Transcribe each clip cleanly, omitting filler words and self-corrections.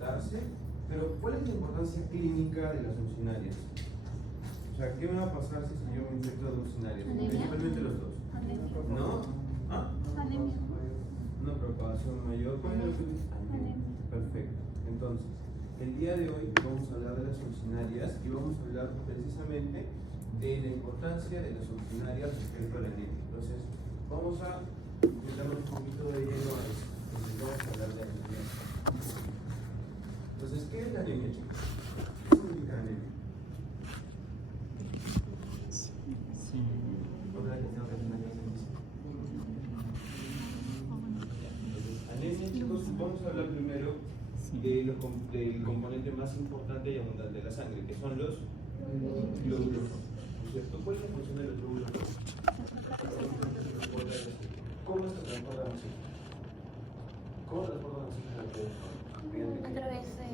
tratarse, pero ¿cuál es la importancia clínica de las oncinarias? O sea, ¿qué me va a pasar si yo me infecto de oncinarias? Principalmente los dos. ¿No? ¿Ah? Una propagación mayor. ¿Cuál es lo que dice? Perfecto. Entonces, el día de hoy vamos a hablar de las oncinarias y vamos a hablar precisamente de la importancia de las oncinarias respecto a la anemia. Entonces, vamos a darle un poquito de lleno a eso. Entonces, vamos a hablar de la anemia. Entonces, ¿qué es la anemia, chicos? ¿Qué significa anemia? Anemia, chicos, vamos a hablar primero del componente más importante y abundante de la sangre, que son los glóbulos rojos. ¿Cierto? ¿Cuál es la función de los glóbulos rojos? ¿Cómo se transportan los oxígeno? ¿Cómo transportan los oxígeno? A través de...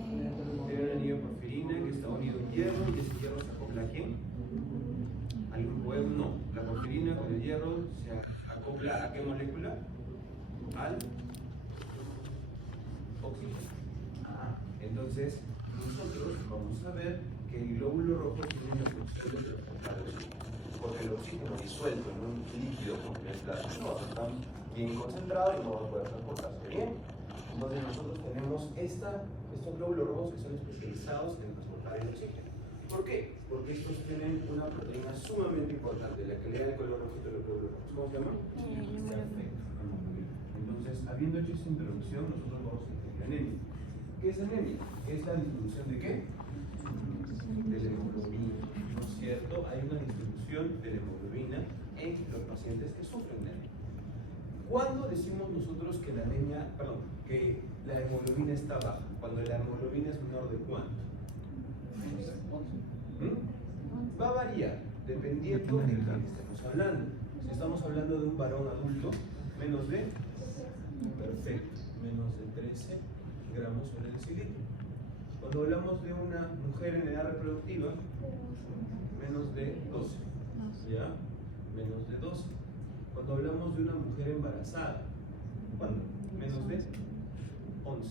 Tiene un anillo de porfirina que está unido a un hierro y ese hierro se acopla ¿a quién? ¿Algún huevo? No. La porfirina con el hierro se acopla ¿a qué molécula? Al oxígeno. Entonces, nosotros vamos a ver que el glóbulo rojo tiene una función de transportar el oxígeno. Porque el oxígeno disuelto en un líquido como el plasma no va a estar bien concentrado y no va a poder transportarse bien. Entonces, nosotros tenemos estos glóbulos rojos que son especializados en transportar el oxígeno. ¿Por qué? Porque estos tienen una proteína sumamente importante, la que le da el color rojo de los glóbulos rojos. ¿Cómo se llama? Perfecto. Entonces, habiendo hecho esta introducción, nosotros vamos a entender la anemia. ¿Qué es anemia? Es la disminución de qué? De la hemoglobina, ¿no es cierto? Hay una disminución de la hemoglobina en los pacientes que sufren de anemia. ¿Cuándo decimos nosotros que que la hemoglobina está baja? Cuando la hemoglobina es menor de ¿cuánto? Va a variar dependiendo de quién estemos hablando. Si estamos hablando de un varón adulto, menos de, perfecto, menos de 13 gramos sobre decilitro. Cuando hablamos de una mujer en edad reproductiva, menos de 12, ¿ya? Menos de 12. Cuando hablamos de una mujer embarazada, ¿cuándo? Menos de 11,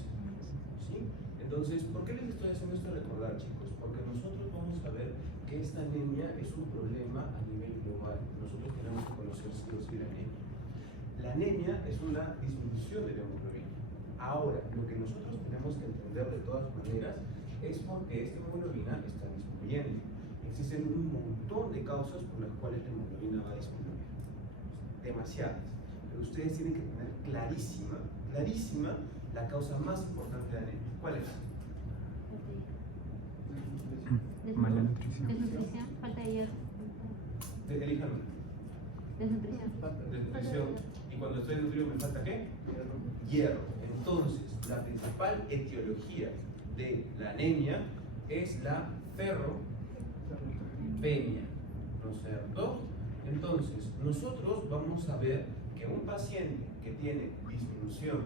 ¿sí? Entonces, ¿por qué les estoy haciendo esto recordar, chicos? Porque nosotros vamos a ver que esta anemia es un problema a nivel global. Nosotros tenemos que conocer sí o sí la anemia. La anemia es una disminución de la hemoglobina. Ahora, lo que nosotros tenemos que entender de todas maneras es porque esta hemoglobina está disminuyendo. Existen un montón de causas por las cuales la hemoglobina va a disminuir. Demasiadas. Pero ustedes tienen que tener clarísima la causa más importante de la anemia. ¿Cuál es? Mala nutrición. Desnutrición, falta de hierro. Elíjame. Desnutrición. Desnutrición. Y cuando estoy desnutrido me falta ¿qué? Hierro. Entonces, la principal etiología de la anemia es la ferropenia, ¿no es cierto? Entonces, nosotros vamos a ver que un paciente que tiene disminución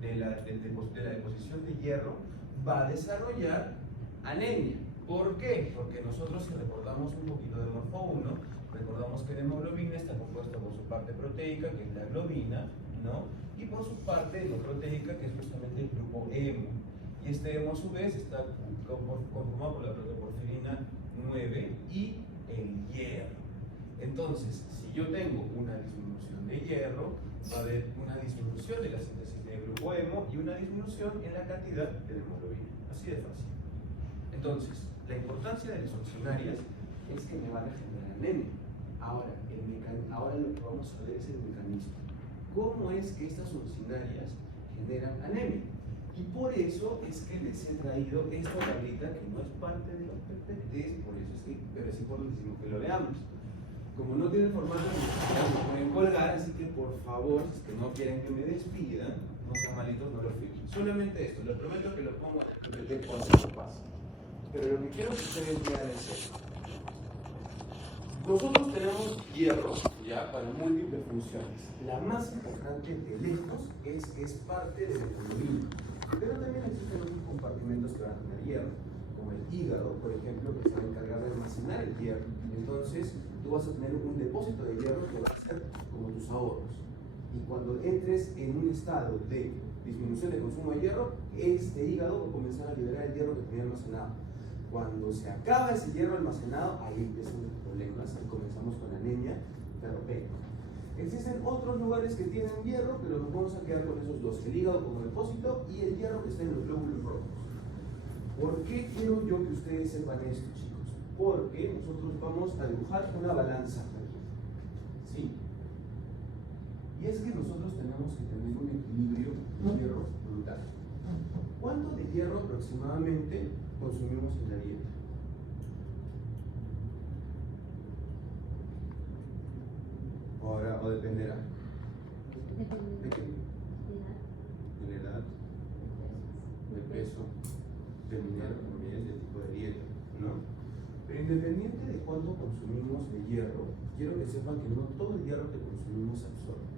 de la deposición de hierro va a desarrollar anemia. ¿Por qué? Porque nosotros, si recordamos un poquito de Morfo 1, recordamos que la hemoglobina está compuesta por su parte proteica, que es la globina, ¿no? Y por su parte no proteica, que es justamente el grupo hemo. Y este hemo a su vez está conformado por la proteoporfirina 9 y el hierro. Entonces, si yo tengo una disminución de hierro, va a haber una disminución de la síntesis del grupo hemo y una disminución en la cantidad de la hemoglobina. Así de fácil. Entonces, la importancia de las oncinarias es que me van a generar anemia. Ahora lo que vamos a ver es el mecanismo. ¿Cómo es que estas oncinarias generan anemia? Y por eso es que les he traído esta tablita que no es parte de los PPTs, por eso es que es importantísimo que lo veamos. Como no tiene formato, lo pueden colgar, así que por favor, si es que no quieren que me despidan, no sean malitos, no lo firmen. Solamente esto, les prometo que lo pongo en el PPT cuando eso pase. Pero lo que quiero que ustedes vean es esto. Nosotros tenemos hierro ya para múltiples funciones. La más importante de lejos es que es parte de la hemoglobina. Pero también existen otros compartimentos que van a tener hierro, como el hígado, por ejemplo, que se va a encargar de almacenar el hierro. Entonces, tú vas a tener un depósito de hierro que va a ser como tus ahorros. Y cuando entres en un estado de disminución de consumo de hierro, este hígado va a comenzar a liberar el hierro que tenía almacenado. Cuando se acaba ese hierro almacenado, ahí empiezan los problemas y comenzamos con anemia ferropénica. Existen otros lugares que tienen hierro, pero nos vamos a quedar con esos dos, el hígado como depósito y el hierro que está en los glóbulos rojos. ¿Por qué quiero yo que ustedes sepan esto, chicos? Porque nosotros vamos a dibujar una balanza aquí. ¿Sí? Y es que nosotros tenemos que tener un equilibrio de hierro brutal. ¿Cuánto de hierro aproximadamente consumimos en la dieta? Ahora, o dependerá. ¿De qué? De la edad, de peso, del dinero también, del tipo de dieta, ¿no? Pero independiente de cuánto consumimos de hierro, quiero que sepan que no todo el hierro que consumimos se absorbe.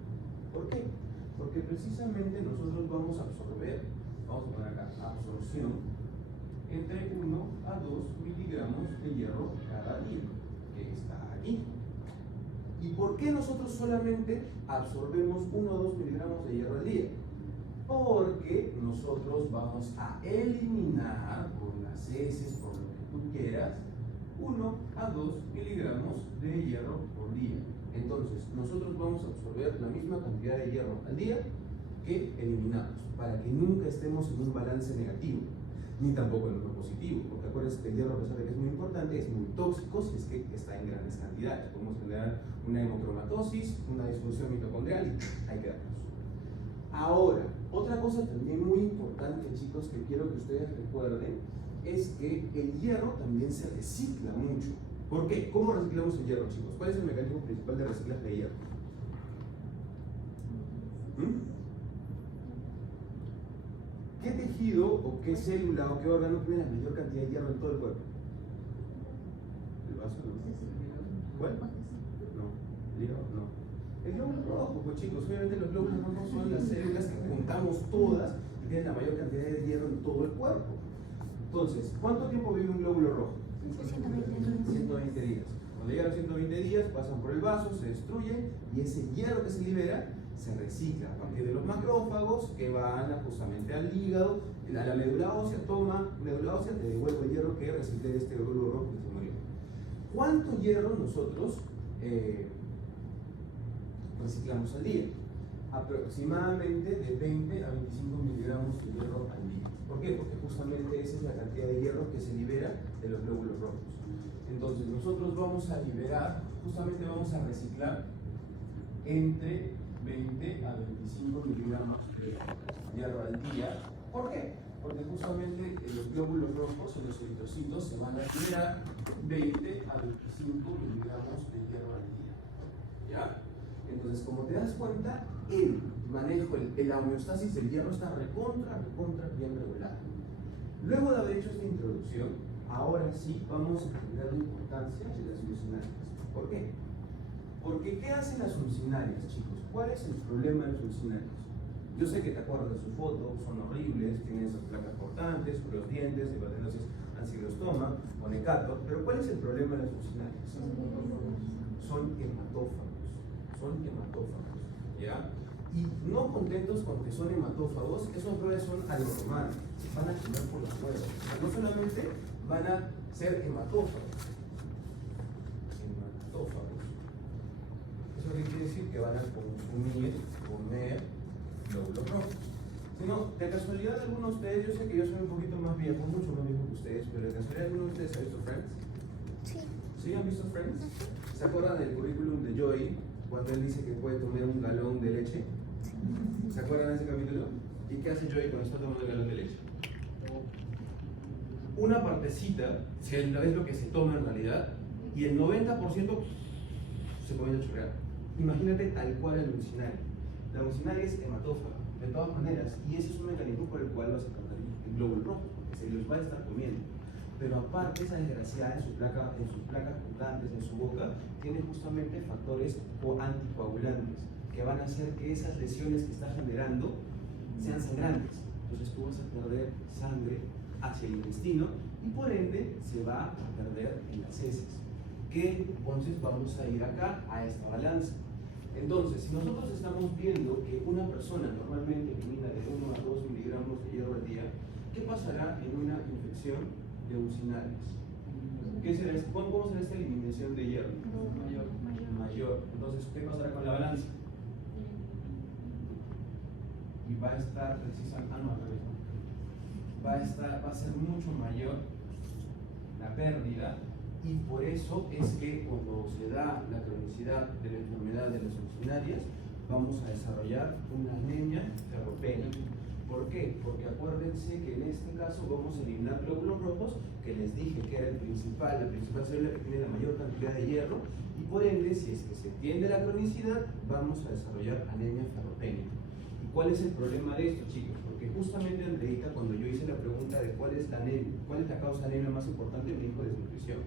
¿Por qué? Porque precisamente nosotros vamos a absorber, vamos a poner acá, absorción, entre 1 a 2 miligramos de hierro cada día, que está aquí. ¿Y por qué nosotros solamente absorbemos 1 o 2 miligramos de hierro al día? Porque nosotros vamos a eliminar por las heces, por lo que tú quieras, 1 a 2 miligramos de hierro por día. Entonces, nosotros vamos a absorber la misma cantidad de hierro al día que eliminamos, para que nunca estemos en un balance negativo, ni tampoco en uno positivo, porque acuérdense que el hierro, a pesar de que es muy importante, es muy tóxico si es que está en grandes cantidades. Podemos generar una hemocromatosis, una disfunción mitocondrial y hay que darnos. Ahora, otra cosa también muy importante, chicos, que quiero que ustedes recuerden, es que el hierro también se recicla mucho. ¿Por qué? ¿Cómo reciclamos el hierro, chicos? ¿Cuál es el mecanismo principal de reciclaje de hierro? ¿Qué tejido o qué célula o qué órgano tiene la mayor cantidad de hierro en todo el cuerpo? ¿El vaso? ¿No? ¿Cuál? No. ¿El hígado? No. El glóbulo rojo, pues chicos, obviamente los glóbulos rojos son las células que juntamos todas y tienen la mayor cantidad de hierro en todo el cuerpo. Entonces, ¿cuánto tiempo vive un glóbulo rojo? 120 días. Cuando llegan los 120 días, pasan por el vaso, se destruyen y ese hierro que se libera se recicla a partir de los macrófagos que van justamente al hígado, a la médula ósea, toma médula ósea, te devuelve el hierro que reciclé de este glóbulo rojo que se murió. ¿Cuánto hierro nosotros reciclamos al día? Aproximadamente de 20 a 25 miligramos de hierro al día. ¿Por qué? Porque justamente esa es la cantidad de hierro que se libera de los glóbulos rojos. Entonces nosotros vamos a liberar, justamente vamos a reciclar entre 20 a 25 miligramos de hierro al día. ¿Por qué? Porque justamente los glóbulos rojos o los eritrocitos se van a liberar 20 a 25 miligramos de hierro al día. ¿Ya? Entonces, como te das cuenta, el manejo, la homeostasis del hierro está recontra bien regulado. Luego de haber hecho esta introducción, ahora sí vamos a entender la importancia de las uncinarias. ¿Por qué? Porque ¿qué hacen las uncinarias, chicos? ¿Cuál es el problema de las uncinarias? Yo sé que te acuerdas de su foto, son horribles, tienen esas placas cortantes, los dientes, hepatinosis ancilostoma o necator, pero ¿cuál es el problema de las uncinarias? Son hematófagos. Son hematófagos, ¿ya? Y no contentos con que son hematófagos, esos brothers son anormales, van a comer por las huevas. O sea, no solamente van a ser hematófagos, eso quiere decir que van a consumir, comer glóbulos rojos. Si no, de casualidad alguno de ustedes, yo sé que yo soy un poquito más viejo, mucho más viejo que ustedes, pero de casualidad alguno de ustedes ha visto Friends? Sí. ¿Sí han visto Friends? ¿Se acuerdan del currículum de Joey? Cuando él dice que puede tomar un galón de leche. ¿Se acuerdan de ese capítulo? ¿Y qué hace Joey cuando está tomando el galón de leche? Una partecita, si es lo que se toma en realidad, y el 90% se comienza a chorrear. Imagínate tal cual el uncinario. La uncinaria es hematófaga, de todas maneras, y ese es un mecanismo por el cual vas a perder el glóbulo rojo, porque se los va a estar comiendo. Pero aparte, esa desgraciada en sus placas cortantes, en su boca, tiene justamente factores anticoagulantes que van a hacer que esas lesiones que está generando sean sangrantes. Entonces tú vas a perder sangre hacia el intestino y por ende se va a perder en las heces. Que entonces vamos a ir acá a esta balanza. Entonces, si nosotros estamos viendo que una persona normalmente elimina de 1 a 2 miligramos de hierro al día, ¿qué pasará en una infección de uncinales? ¿Qué será, cómo será esta eliminación de hierro? Mayor. Entonces, ¿qué pasará con la balanza? Y va a estar precisamente, va a ser mucho mayor la pérdida, y por eso es que cuando se da la cronicidad de la enfermedad de las uncinarias, vamos a desarrollar una anemia ferropénica. ¿Por qué? Porque acuérdense que en este caso vamos a eliminar glóbulos rojos, que les dije que era la principal célula que tiene la mayor cantidad de hierro, y por ende, si es que se tiende la cronicidad, vamos a desarrollar anemia ferropénica. ¿Y cuál es el problema de esto, chicos? Porque justamente Andreita, cuando yo hice la pregunta de cuál es la causa de anemia más importante, me dijo desnutrición.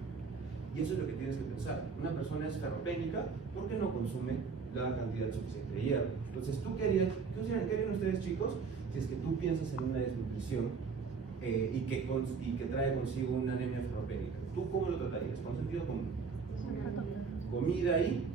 Y eso es lo que tienes que pensar. Una persona es ferropénica porque no consume la cantidad suficiente de hierro. Entonces, ¿tú qué harían ustedes, chicos, si es que tú piensas en una desnutrición y que trae consigo una anemia ferropénica? ¿Tú cómo lo tratarías? ¿Con sentido común? Comida y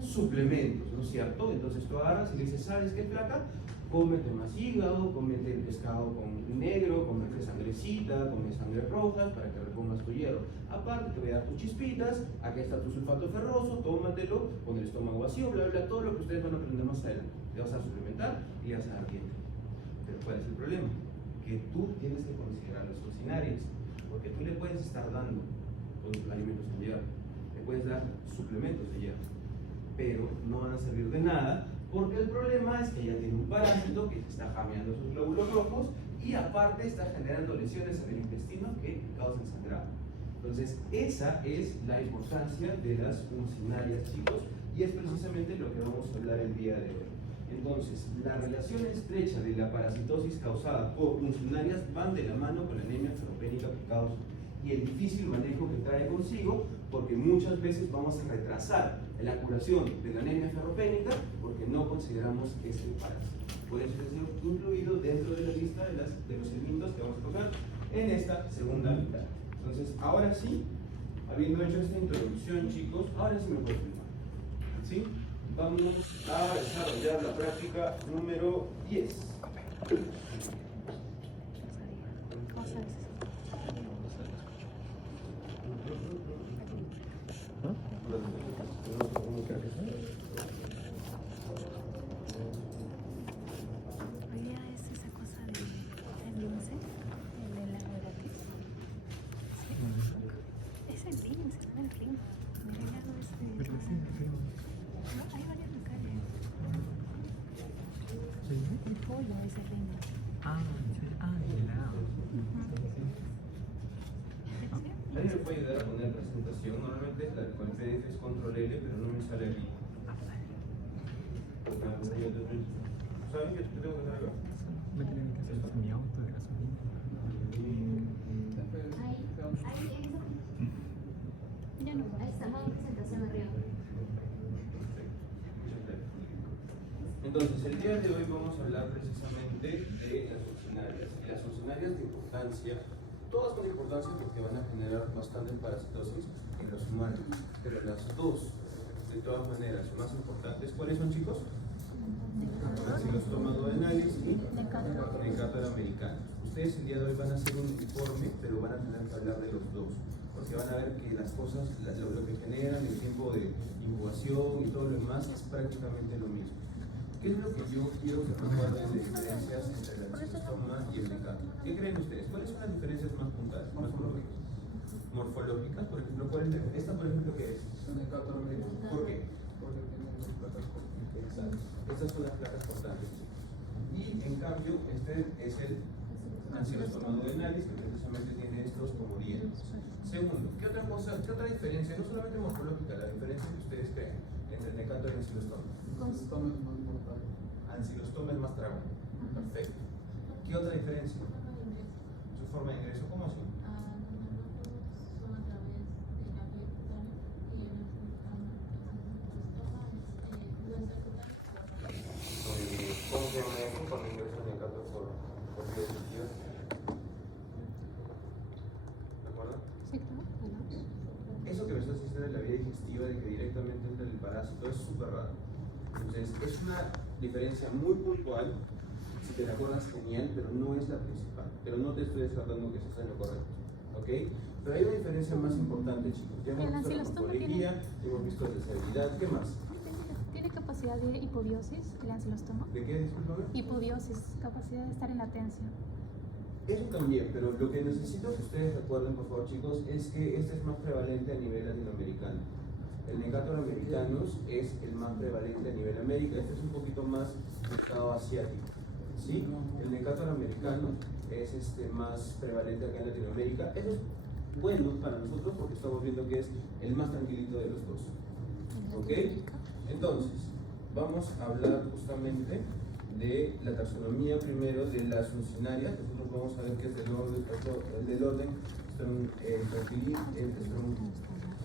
suplementos, ¿no es cierto? Entonces tú agarras y le dices, ¿sabes qué, flaca? Cómete más hígado, cómete el pescado con negro, cómete sangrecita, come sangre rojas para que repongas tu hierro. Aparte te voy a dar tus chispitas, aquí está tu sulfato ferroso, tómatelo con el estómago vacío, bla, bla, todo lo que ustedes van a aprender más adelante. Te vas a suplementar y vas a dar dieta. Pero ¿cuál es el problema? Que tú tienes que considerar las uncinarias, porque tú le puedes estar dando alimentos con hierro, le puedes dar suplementos de hierro, pero no van a servir de nada, porque el problema es que ya tiene un parásito que está jameando sus glóbulos rojos y aparte está generando lesiones en el intestino que causan sangrado. Entonces, esa es la importancia de las uncinarias, chicos, y es precisamente lo que vamos a hablar el día de hoy. Entonces, la relación estrecha de la parasitosis causada por uncinarias van de la mano con la anemia ferropénica que causa, y el difícil manejo que trae consigo, porque muchas veces vamos a retrasar la curación de la anemia ferropénica porque no consideramos este parásito. Por eso es incluido dentro de la lista de los elementos que vamos a tocar en esta segunda mitad. Entonces, ahora sí, habiendo hecho esta introducción, chicos, ahora sí me puedo filmar. ¿Sí? Vamos a desarrollar la práctica número 10. ¿Alguien me puede ayudar a poner presentación? Normalmente con el PDF es control L, pero no me sale aquí. ¿Saben qué tengo que hacer acá? Me tienen que hacer mi auto de gasolina. Ya no, ahí está, modo presentación arriba. Entonces, el día de hoy vamos a hablar precisamente de las uncinarias. Y las uncinarias de importancia, todas con importancia porque van a generar bastante parasitosis en los humanos. Pero las dos, de todas maneras, más importantes, ¿cuáles son, chicos? Ancilostomma duodenalis y Necator americanus. Ustedes el día de hoy van a hacer un informe, pero van a tener que hablar de los dos, porque van a ver que las cosas, lo que generan, el tiempo de incubación y todo lo demás es prácticamente lo mismo. ¿Qué es lo que yo quiero que recuerden de diferencias entre el ancilostomma y el Necator? ¿Qué creen ustedes? ¿Cuáles son las diferencias más puntuales, más morfológicas? Por ejemplo, ¿cuál es esta, por ejemplo, qué es? Necator americanus. ¿Por qué? Porque tiene unas placas cortantes. Exacto. Estas son las placas portantes. Y en cambio, este es el ancilostomma duodenalis, que precisamente tiene estos como rieles. Segundo, ¿qué otra cosa, qué otra diferencia, no solamente morfológica, la diferencia que ustedes creen entre el Necator y el ancilostomma? El sistema es más mortal. Ancilostomma es más tragón. Perfecto. ¿Qué otra diferencia? Su forma de ingreso, ¿cómo así? ¿Cómo se llama eso cuando ingresa el Necator por vía digestiva? ¿De acuerdo? Sí, claro. Eso que me estás diciendo de la vía digestiva, de que directamente entra el parásito, es súper raro. Entonces, es una diferencia muy puntual. Si te la acuerdas, genial, pero no es la principal. Pero no te estoy descartando que eso sea lo correcto. ¿Ok? Pero hay una diferencia más importante, chicos. Ya hemos El visto la ancilostoma morfología, hemos visto la deseabilidad. ¿Qué más? ¿Tiene capacidad de hipobiosis el ancilostoma? ¿De qué, discúlpame? Hipobiosis, capacidad de estar en latencia. Eso también, pero lo que necesito que ustedes recuerden, por favor, chicos, es que este es más prevalente a nivel latinoamericano. El Necator americanus es el más prevalente a nivel América. Este es un poquito más mercado asiático. ¿Sí? El Necator americano es más prevalente acá en Latinoamérica. Eso es bueno para nosotros porque estamos viendo que es el más tranquilito de los dos. ¿Ok? Entonces, vamos a hablar justamente de la taxonomía primero de las funcionarias. Nosotros vamos a ver qué es el del orden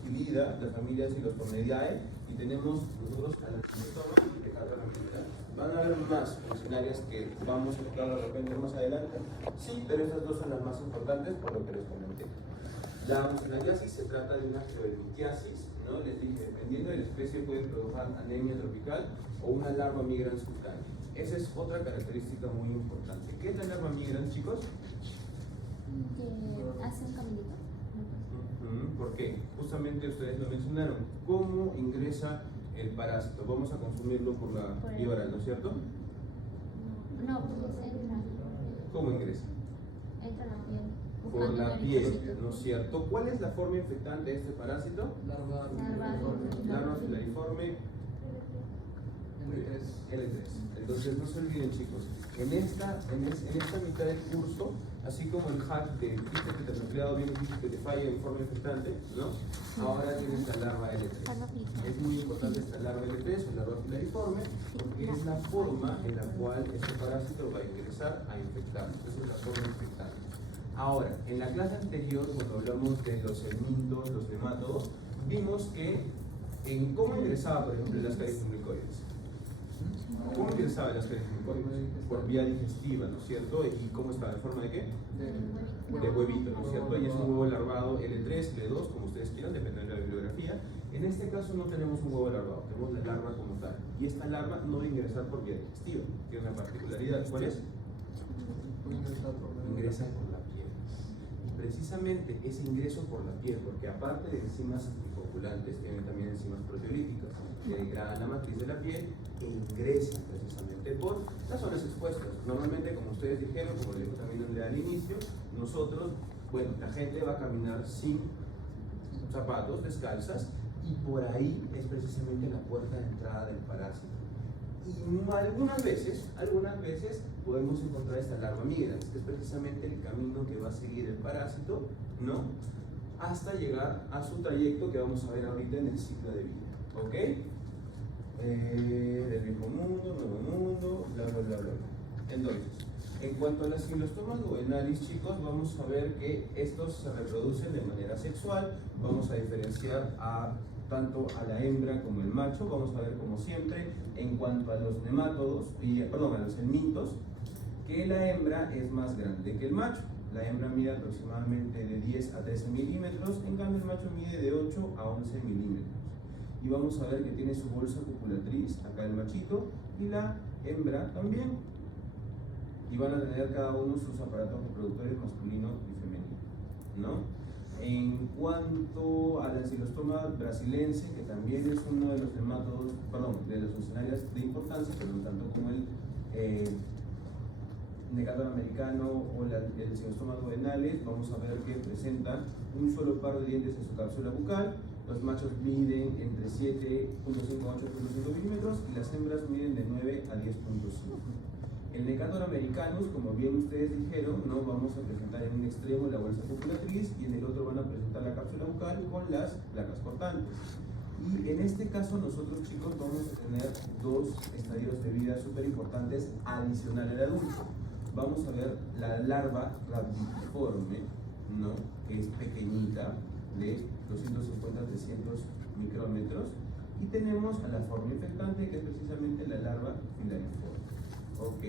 Strongylida, las familias y los Pomeridae, y tenemos nosotros a la ancilostoma de cada familia. Van a haber más funcionarias que vamos a tocar de repente más adelante, sí, pero estas dos son las más importantes por lo que les comenté. La funcionariasis se trata de una geolitiasis, ¿no? Les dije, dependiendo de la especie puede provocar anemia tropical o una larva migrans cutánea. Esa es otra característica muy importante. ¿Qué es la larva migrans, chicos? Que hace un caminito. ¿Por qué? Justamente ustedes lo mencionaron. ¿Cómo ingresa el parásito? Vamos a consumirlo por la vía oral, ¿no es cierto? No, porque entra. ¿Cómo ingresa? Entra la piel. Por la piel, ¿no es cierto? ¿Cuál es la forma infectante de este parásito? Larva filariforme L3. Entonces no se olviden, chicos, en esta mitad del curso, así como el hack de quiste tetranucleado bien difícil que te falla en forma infectante, ¿no? Ahora tienes la larva L3. Es muy importante esta larva L3 o larva filariforme porque es la forma en la cual este parásito va a ingresar a infectarnos. Esa es la forma infectante. Ahora, en la clase anterior, cuando hablamos de los helmintos, los nemátodos, vimos que en cómo ingresaba, por ejemplo, las carismulicoides. ¿Cómo ingresaba las carismulicoides? Por vía digestiva, ¿no es cierto? ¿Y cómo estaba? ¿En forma de qué? De huevito, ¿no es cierto? Y es un huevo larvado L3, L2, como ustedes quieran, dependiendo de la bibliografía. En este caso no tenemos un huevo larvado, tenemos la larva como tal. Y esta larva no va a ingresar por vía digestiva. Tiene una particularidad. ¿Cuál es? Ingresa por la piel. Y precisamente ese ingreso por la piel, porque aparte de enzimas anticoagulantes, tienen también enzimas proteolíticas que degradan la matriz de la piel e ingresan precisamente por las zonas expuestas. Normalmente, como ustedes dijeron, como le dijo también Andrea al inicio, nosotros, bueno, la gente va a caminar sin zapatos, descalzas, y por ahí es precisamente la puerta de entrada del parásito. Y algunas veces podemos encontrar esta larva migrans, que es precisamente el camino que va a seguir el parásito, ¿no? Hasta llegar a su trayecto que vamos a ver ahorita en el ciclo de vida. ¿Ok? Del viejo mundo, nuevo mundo, bla, bla, bla, bla. Entonces, en cuanto a las ancilostomas duodenalis, chicos, vamos a ver que estos se reproducen de manera sexual. Vamos a diferenciar tanto a la hembra como el macho. Vamos a ver, como siempre, en cuanto a los nemátodos, a los helmintos, que la hembra es más grande que el macho. La hembra mide aproximadamente de 10 a 13 milímetros, en cambio el macho mide de 8 a 11 milímetros. Y vamos a ver que tiene su bolsa copulatriz, acá el machito, y la hembra también. Y van a tener cada uno sus aparatos reproductores masculino y femenino, ¿no? En cuanto a la ancilostoma brasilense, que también es uno de los nemátodos, de las funcionarias de importancia, pero no tanto como el Necator americano o el ancilostoma duodenales, vamos a ver que presentan un solo par de dientes en su cápsula bucal. Los machos miden entre 7.5 a 8.5 milímetros y las hembras miden de 9 a 10.5. El Necator americanus, como bien ustedes dijeron, ¿no? Vamos a presentar en un extremo la bolsa copulatriz y en el otro van a presentar la cápsula bucal con las placas cortantes. Y en este caso nosotros, chicos, vamos a tener dos estadios de vida súper importantes adicional al adulto. Vamos a ver la larva radiforme, ¿no? Que es pequeñita, de 250 a 300 micrómetros. Y tenemos a la forma infectante, que es precisamente la larva filariforme. ¿Ok?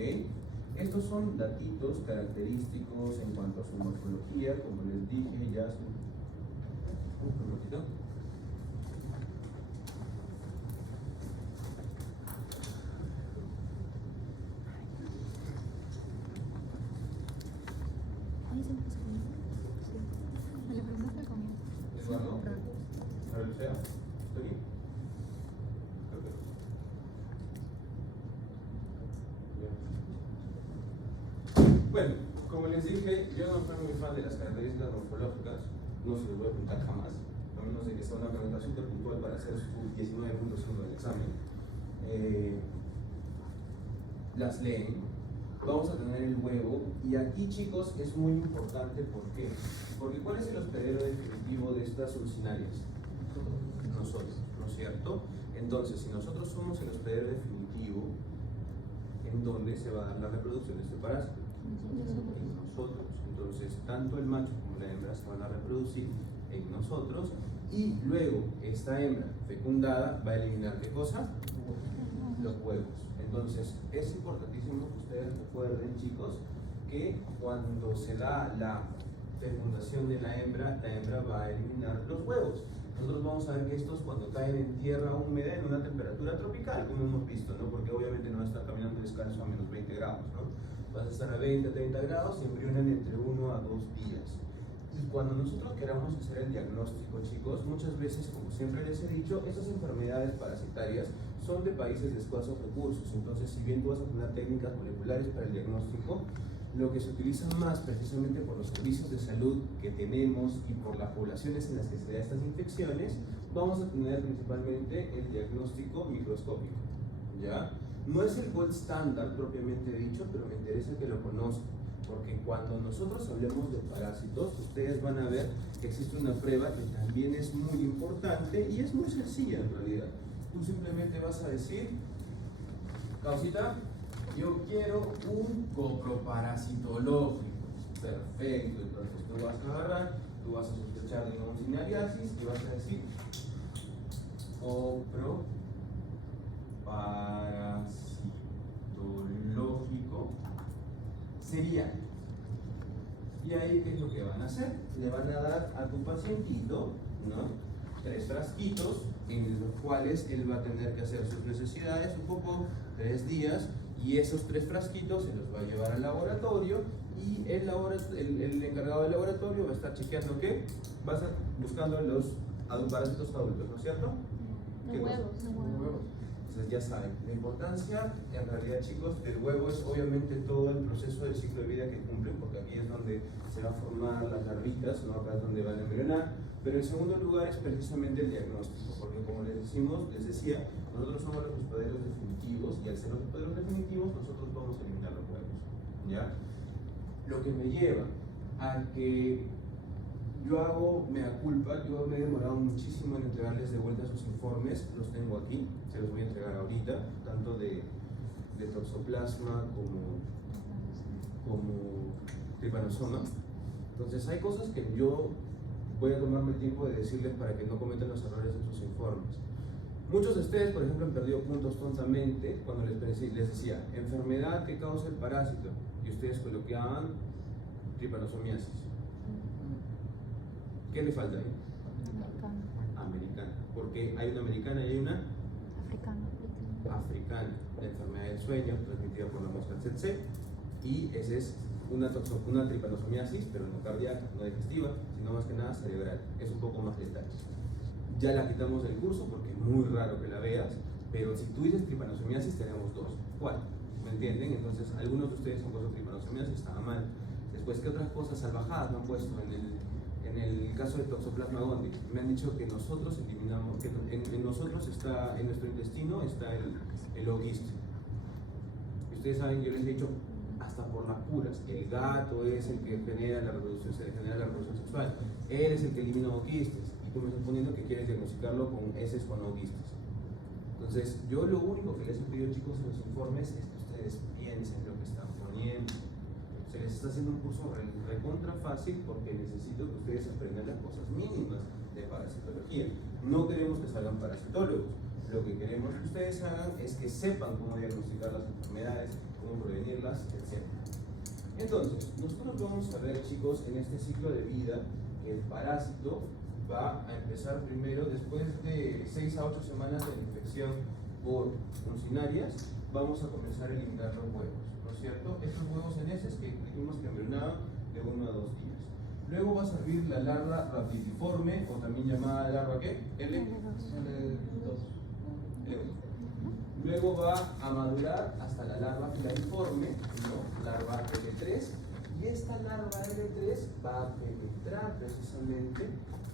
Estos son datitos característicos en cuanto a su morfología, como les dije ya hace un ratito. Bueno, como les dije, yo no soy muy fan de las características morfológicas, no se los voy a apuntar jamás, a menos de que sea una pregunta súper puntual para hacer su 19.1 del examen. Las leen, vamos a tener el huevo, y aquí, chicos, es muy importante. ¿Por qué? Porque ¿cuál es el hospedero definitivo de estas ursinarias? Nosotros, ¿no es cierto? Entonces, si nosotros somos el hospedero definitivo, ¿en dónde se va a dar la reproducción de este parásito? En nosotros. Entonces, tanto el macho como la hembra se van a reproducir en nosotros, y luego esta hembra fecundada va a eliminar ¿qué cosa? Los huevos. Entonces, es importantísimo que ustedes recuerden, chicos, que cuando se da la fecundación de la hembra va a eliminar los huevos. Nosotros vamos a ver que estos, cuando caen en tierra húmeda en una temperatura tropical, como hemos visto, ¿no? Porque obviamente no vas a estar caminando descalzo a menos 20 grados, ¿no? Vas a estar a 20, 30 grados y embrionan entre 1 a 2 días. Y cuando nosotros queramos hacer el diagnóstico, chicos, muchas veces, como siempre les he dicho, estas enfermedades parasitarias son de países de escasos recursos. Entonces, si bien tú vas a tener técnicas moleculares para el diagnóstico, lo que se utiliza más, precisamente por los servicios de salud que tenemos y por las poblaciones en las que se dan estas infecciones, vamos a tener principalmente el diagnóstico microscópico, ¿ya? No es el gold standard propiamente dicho, pero me interesa que lo conozcan, porque cuando nosotros hablemos de parásitos, ustedes van a ver que existe una prueba que también es muy importante y es muy sencilla en realidad. Tú simplemente vas a decir, causita, yo quiero un coproparasitológico. Perfecto, entonces tú vas a agarrar, tú vas a sospechar de una ursinariasis y vas a decir coproparasitológico serial. Y ahí, ¿qué es lo que van a hacer? Le van a dar a tu pacientito, ¿no?, 3 frasquitos en los cuales él va a tener que hacer sus necesidades un poco 3 días, y esos 3 frasquitos se los va a llevar al laboratorio, y el encargado del laboratorio va a estar chequeando ¿qué? Va a estar buscando los parásitos adultos, ¿no es cierto? Los huevos. Entonces ya saben, la importancia en realidad, chicos, del huevo es obviamente todo el proceso del ciclo de vida que cumplen, porque aquí es donde se van a formar las larvitas, ¿no? Acá es donde van a embrionar. Pero en segundo lugar es precisamente el diagnóstico, porque como les decía, nosotros somos los hospederos definitivos, y al ser los hospederos definitivos nosotros vamos a eliminar los huevos, ¿ya? Lo que me lleva a que yo hago mea culpa. Yo me he demorado muchísimo en entregarles de vuelta sus informes, los tengo aquí, se los voy a entregar ahorita, tanto de toxoplasma como trypanosoma. Entonces hay cosas que yo voy a tomarme el tiempo de decirles para que no cometan los errores en sus informes. Muchos de ustedes, por ejemplo, han perdido puntos tontamente cuando les decía enfermedad que causa el parásito, y ustedes colocaban trypanosomiasis. ¿Qué le falta ahí? Americana. Porque hay una americana y hay una africana. La enfermedad del sueño transmitida por la mosca tsetse, y esa es una trypanosomiasis, pero no cardíaca, no digestiva, sino más que nada cerebral. Es un poco más letal. Ya la quitamos del curso porque es muy raro que la veas, pero si tú dices trypanosomiasis tenemos 2. ¿Cuál? ¿Me entienden? Entonces, algunos de ustedes han puesto trypanosomiasis, estaba mal. Después, ¿qué otras cosas salvajadas me han puesto en el caso de Toxoplasma gondii? Me han dicho que nosotros eliminamos, que en nosotros está, en nuestro intestino está el oguiste. Y ustedes saben, yo les he dicho, hasta por las puras, el gato es el que genera la reproducción, se genera la reproducción sexual, él es el que elimina oquistes, y tú me estás poniendo que quieres diagnosticarlo con heces con oquistes. Entonces, yo lo único que les he pedido, chicos, en los informes es que ustedes piensen lo que están poniendo. Se les está haciendo un curso recontra fácil porque necesito que ustedes aprendan las cosas mínimas de parasitología. No queremos que salgan parasitólogos. Lo que queremos que ustedes hagan es que sepan cómo diagnosticar las enfermedades, cómo prevenirlas, etc. Entonces, nosotros vamos a ver, chicos, en este ciclo de vida, que el parásito va a empezar primero, después de 6 a 8 semanas de infección por ursinarias, vamos a comenzar a eliminar los huevos, ¿no es cierto? Estos huevos en heces que dijimos que embrionaban de 1 a 2 días. Luego va a servir la larva radiforme, o también llamada larva ¿qué? L2. Luego va a madurar hasta la larva filariforme, ¿no? Larva L3. Y esta larva L3 va a penetrar precisamente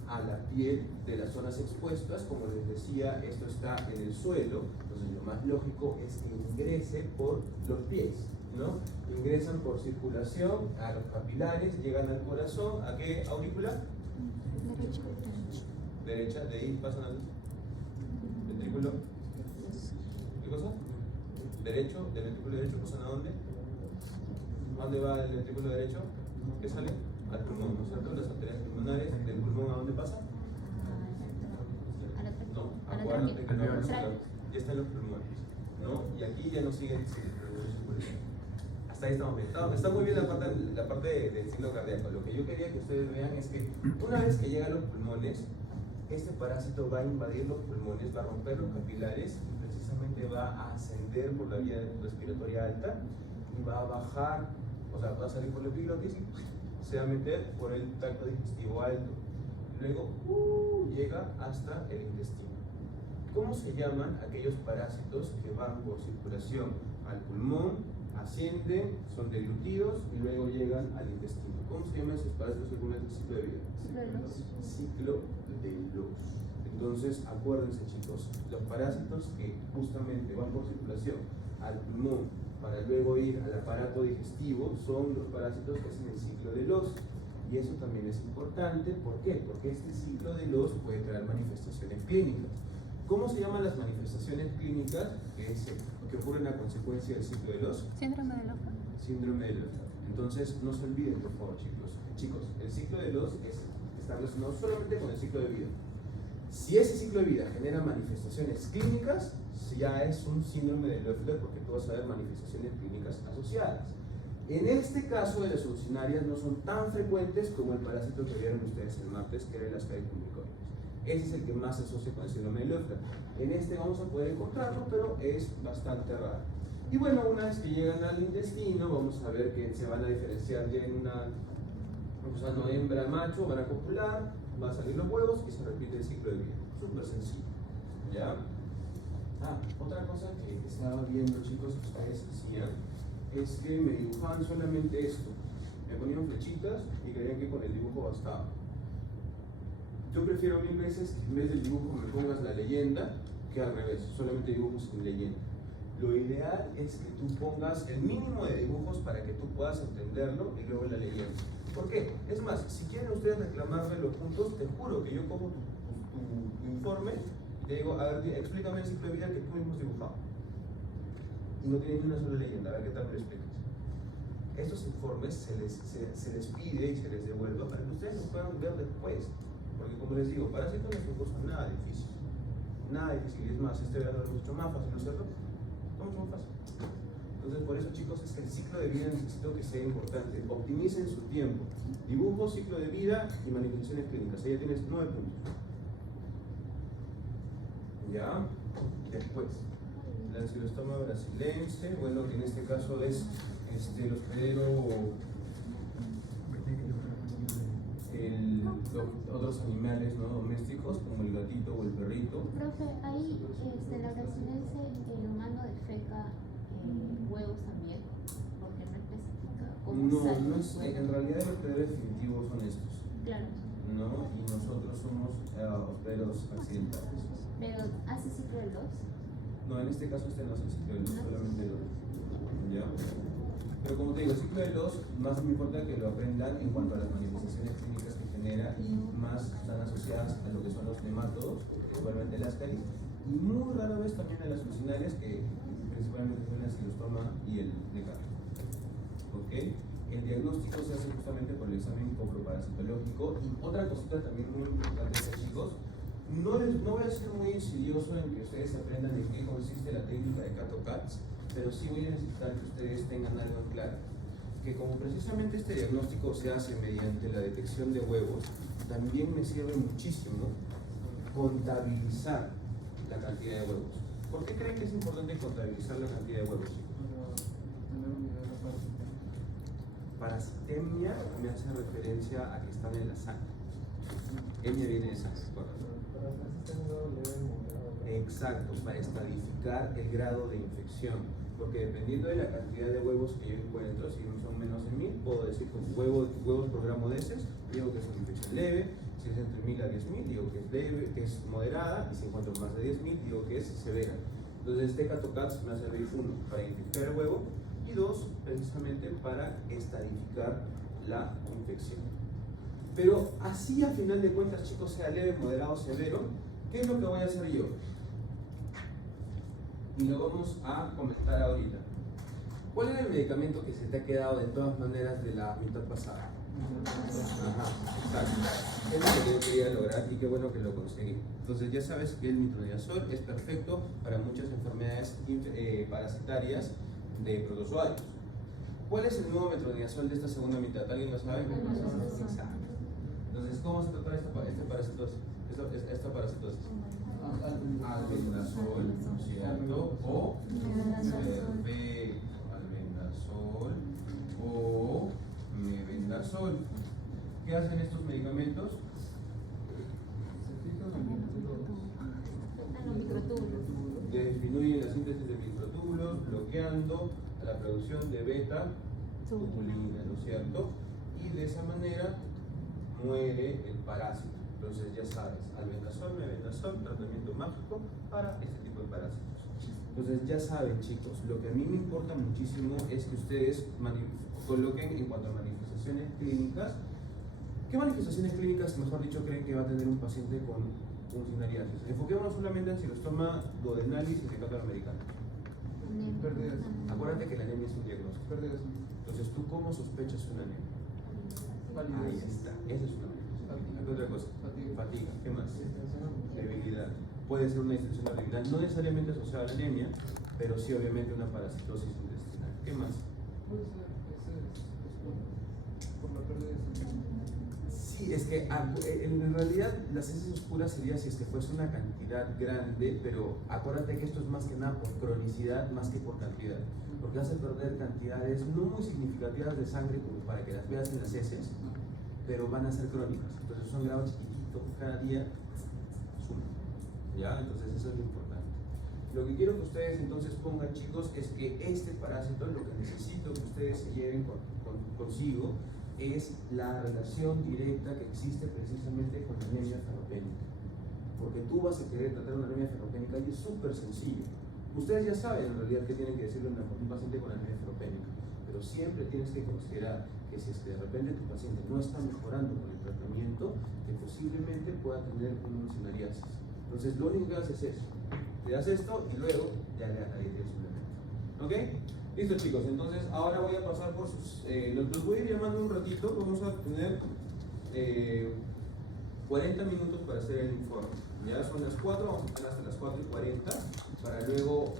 a la piel de las zonas expuestas. Como les decía, esto está en el suelo, entonces lo más lógico es que ingrese por los pies, ¿no? Ingresan por circulación a los capilares, llegan al corazón. ¿A qué aurícula? Derecho. Derecha, de ahí pasan al ventrículo. ¿Qué cosa? Derecho, del ventrículo derecho pasan a dónde? ¿A dónde va el ventrículo derecho? ¿Qué sale? Al pulmón, ¿no es cierto? Las arterias pulmonares, del pulmón ¿a dónde pasa? No, acuérdate que no, ya está en los pulmones, ¿no? Y aquí ya no sigue el circuito. Hasta ahí estamos bien. Está muy bien la parte del ciclo cardíaco. Lo que yo quería que ustedes vean es que una vez que llega a los pulmones, este parásito va a invadir los pulmones, va a romper los capilares y precisamente va a ascender por la vía respiratoria alta y va a bajar, o sea, va a salir por la epiglotis y se va a meter por el tracto digestivo alto. Luego llega hasta el intestino. ¿Cómo se llaman aquellos parásitos que van por circulación al pulmón, ascienden, son deglutidos y luego llegan al intestino? ¿Cómo se llaman esos parásitos que cumplen el ciclo de vida? Ciclo de Loos. Entonces, acuérdense, chicos, los parásitos que justamente van por circulación al pulmón para luego ir al aparato digestivo son los parásitos que hacen el ciclo de Loos. Y eso también es importante. ¿Por qué? Porque este ciclo de Loos puede traer manifestaciones clínicas. ¿Cómo se llaman las manifestaciones clínicas que ocurren a consecuencia del ciclo de Loos? Síndrome de Lofa. Síndrome de Loos. Entonces, no se olviden, por favor, chicos. Chicos, el ciclo de Loos está relacionado solamente con el ciclo de vida. Si ese ciclo de vida genera manifestaciones clínicas, ya es un síndrome de Loeffler, porque tú vas a ver manifestaciones clínicas asociadas. En este caso de las urticarias no son tan frecuentes como el parásito que vieron ustedes el martes, que era el Ascarius lumbricoides. Ese es el que más se asocia con el síndrome de Loeffler. En este vamos a poder encontrarlo, pero es bastante raro. Y bueno, una vez que llegan al intestino, vamos a ver que se van a diferenciar ya en una gusano hembra macho, van a copular, van a salir los huevos y se repite el ciclo de vida. Súper sencillo. ¿Ya? Otra cosa que estaba viendo, chicos, que ustedes hacían, es que me dibujaban solamente esto. Me ponían flechitas y creían que con el dibujo bastaba. Yo prefiero 1000 veces que en vez del dibujo me pongas la leyenda que al revés, solamente dibujos sin leyenda. Lo ideal es que tú pongas el mínimo de dibujos para que tú puedas entenderlo y luego la leyenda. ¿Por qué? Es más, si quieren ustedes reclamarme los puntos, te juro que yo cojo tu informe y te digo, a ver, explícame el ciclo de vida que tú mismo has dibujado. Y no tiene ni una sola leyenda, a ver qué tal me lo explicas. Estos informes se les pide y se les devuelve para que ustedes los puedan ver después. Porque como les digo, para hacer no es una cosa nada difícil. Nada difícil. Y es más, este verano lo hemos hecho más fácil, ¿no es cierto? No mucho más fácil. Entonces, por eso, chicos, es que el ciclo de vida necesito que sea importante. Optimicen su tiempo. Dibujo, ciclo de vida y manifestaciones clínicas. Ahí ya tienes 9 puntos. Ya. Después, el angiosperma brasilense. Bueno, que en este caso es el hospedero. Los otros animales no domésticos, como el gatito o el perrito. Profe, ahí la brasilense, el humano defeca huevos también, porque no especifica cómo sale. No es, en realidad los hospederos definitivos son estos. Claro. ¿No? Y nosotros somos hospederos accidentales. Pero hace ciclo de Loos. No, en este caso este no es el ciclo de Loos, solamente Loos. ¿Ya? Pero como te digo, el ciclo de Loos más me importa que lo aprendan en cuanto a las manifestaciones clínicas que genera y más están asociadas a lo que son los nematodos, principalmente el Ascaris, y muy rara vez también a las urticarias que principalmente son el angiosperma y el necato. ¿Ok? El diagnóstico se hace justamente por el examen coproparasitológico. Y otra cosita también muy importante, chicos, no voy a ser muy insidioso en que ustedes aprendan en qué consiste la técnica de Kato-Katz, pero sí voy a necesitar que ustedes tengan algo en claro, que como precisamente este diagnóstico se hace mediante la detección de huevos, también me sirve muchísimo contabilizar la cantidad de huevos. ¿Por qué creen que es importante contabilizar la cantidad de huevos, chicos? Parasitemia me hace referencia a que están en la sangre. Emia viene de sangre, correcto. Exacto, para estadificar el grado de infección. Porque dependiendo de la cantidad de huevos que yo encuentro, si son menos de 1000, puedo decir que huevos por gramo de heces, digo que es una infección leve. Si es entre 1000 a 10000, digo que es leve, que es moderada. Y si encuentro más de 10000, digo que es severa. Entonces este CATOCAT me va a servir, uno, para identificar el huevo, y dos, precisamente para estadificar la infección. Pero así, a final de cuentas, chicos, sea leve, moderado, severo, ¿qué es lo que voy a hacer yo? Y lo vamos a comentar ahorita. ¿Cuál era el medicamento que se te ha quedado de todas maneras de la mitad pasada? Ajá, exacto. Es lo que yo quería lograr y qué bueno que lo conseguí. Entonces ya sabes que el metronidazol es perfecto para muchas enfermedades parasitarias de protozoarios. ¿Cuál es el nuevo metronidazol de esta segunda mitad? ¿Alguien lo sabe? Exacto. Entonces, ¿cómo se trata esta parasitosis? Esta parasitosis. Albendazol, ¿no es cierto? O albendazol o mebendazol. ¿Qué hacen estos medicamentos? Afectan los microtúbulos. Disminuyen la síntesis de microtúbulos, bloqueando la producción de beta-tubulina, ¿no es cierto? Y de esa manera muere el parásito. Entonces ya sabes, albendazol, mebendazol, tratamiento mágico para este tipo de parásitos. Entonces ya saben, chicos, lo que a mí me importa muchísimo es que ustedes coloquen en cuanto a manifestaciones clínicas. ¿Qué manifestaciones clínicas, mejor dicho, creen que va a tener un paciente con uncinariasis? Enfoquémonos solamente en citostoma duodenalis y secátor americano. Pérdidas. Acuérdate que la anemia es un diagnóstico. Pérdidas. Entonces, ¿tú cómo sospechas una anemia? Ahí está, esa es una anemia. ¿Qué otra cosa? Fatiga. ¿Qué más? Debilidad. Puede ser una distensión arterial, no necesariamente asociada a la anemia, pero sí obviamente una parasitosis intestinal. ¿Qué más? Puede ser, por la pérdida de sangre. Sí, es que en realidad las heces oscuras sería si es que fuese una cantidad grande, pero acuérdate que esto es más que nada por cronicidad más que por cantidad, porque hace perder cantidades no muy significativas de sangre como para que las veas en las heces, pero van a ser crónicas, entonces son grados chiquititos cada día, suma, ¿ya? Entonces eso es lo importante. Lo que quiero que ustedes entonces pongan, chicos, es que este parásito, lo que necesito que ustedes se lleven consigo, es la relación directa que existe precisamente con la anemia ferropénica. Porque tú vas a querer tratar una anemia ferropénica y es súper sencillo. Ustedes ya saben en realidad qué tienen que decirle a un paciente con anemia ferropénica, pero siempre tienes que considerar que si es que de repente tu paciente no está mejorando con el tratamiento, que posiblemente pueda tener una uncinariasis. Entonces lo único que haces es eso, te das esto y luego ya le das la dieta del suplemento. ¿Ok? Listo, chicos, entonces ahora voy a pasar por sus... los voy a ir llamando un ratito, vamos a tener 40 minutos para hacer el informe. Ya son las 4, vamos a tener hasta las 4:40 para luego